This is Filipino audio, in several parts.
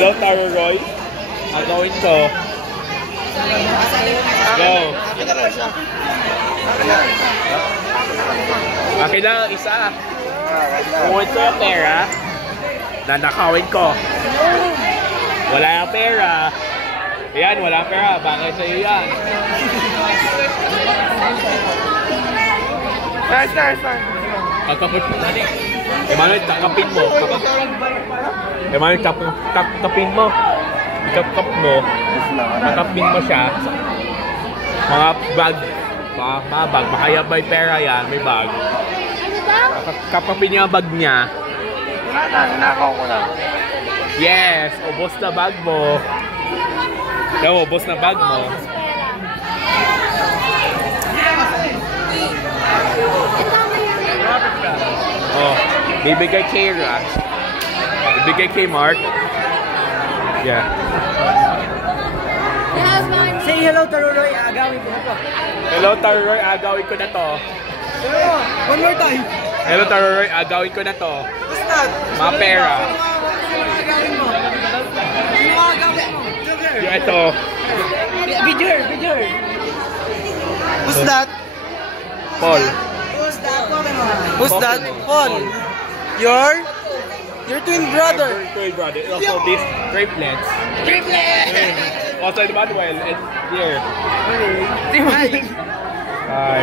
Hello, Taro Roy. Gagawin ko. Go. Akin lang ang isa. Kung ito yung pera, nanakawin ko. Wala yung pera. Ayan, wala pera. Bakit sa'yo yan? Emmanuel, takapin mo. Emmanuel, takapin mo. Ikap-kap mo. Takapin mo siya. Mga bag. Mga bag. Makaya may pera yan. May bag. Kapapin niya ang bag niya. Wala na, nanakaw ko na. Yes, ubos na bag mo. Yo, ubos na bag mo. Oh, bibigay kay Ra. Bibigay kay Mark. Yeah. Say hello to Roy, agawin ko na to. Hello, Taroy, agawin ko na to. One more time. Hello, Taroy, agawin ko na to. What's that? Mga pera. Agawin mo. Sino agawin mo? Yung ito. Bidger. Who's that? Paul. Who's that? Paul. Your twin brother. Twin brother. Also, this triplets. Also, Emmanuel. And here. Hi.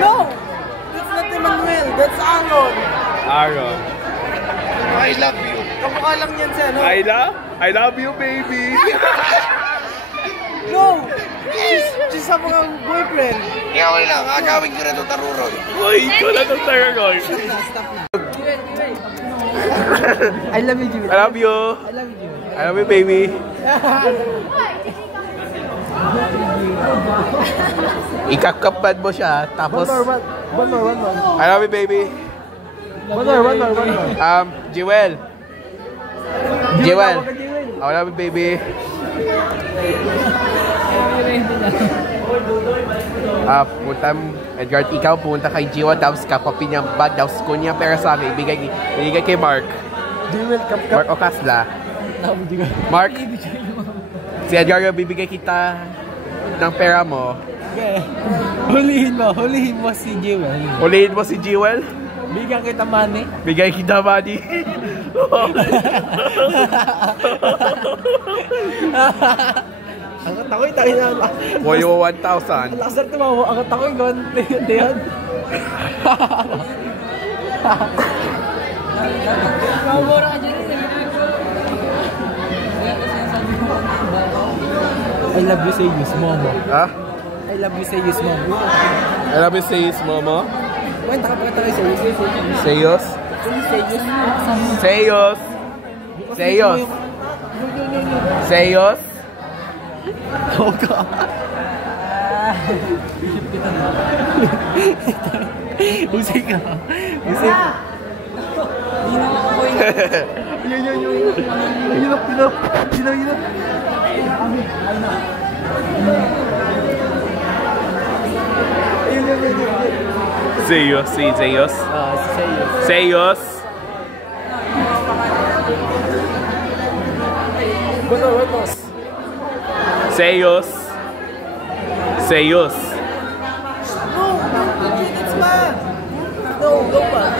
No! That's not Emmanuel. That's Aaron. Aaron. I love you. Kamukha lang yan sa ano. I love you, baby. No! She's sa mga boyfriend. Ikaw lang, agawin ko na ito, Taruroy. Uy, ito na itong Taroy. Stop na. I love you, Julie. I love you. I love you. I love you, baby. Ikakapad mo siya, tapos... One more. I love you, baby. One more. Jewel. I love you, baby. Edgar, ikaw punta kay Jiwa, tapos kapapin niyang bag, tapos kunya pera sa amin, ibigay kay Mark. Mark Ocasla. Mark, si Edgar, bibigay kita ng pera mo. Hulihin mo si Jewel. Hulihin mo si Jewel? Bigyan kita money. Bigay kita money. Ang katakoy tayo na. Boyo 1,000. Lasar tumawa. Ang katakoy gonte yan. Mabura ka dyan. I love you, say yes, Momo. Ha? I love you, say yes, Momo. I love you, say yes, Momo. Kwenta ka pa tayo, say yes. Say yes? Say yes. Say yes. Say yes. Oh, God. Usay ka. Usay ka. Hindi na ako po yun. Hinap. Say yes. Say yes. Say yes. Say yes. Say yes. No, go back.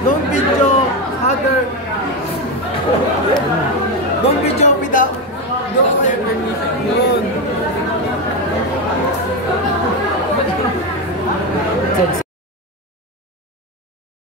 Don't video other. Don't video without their permission.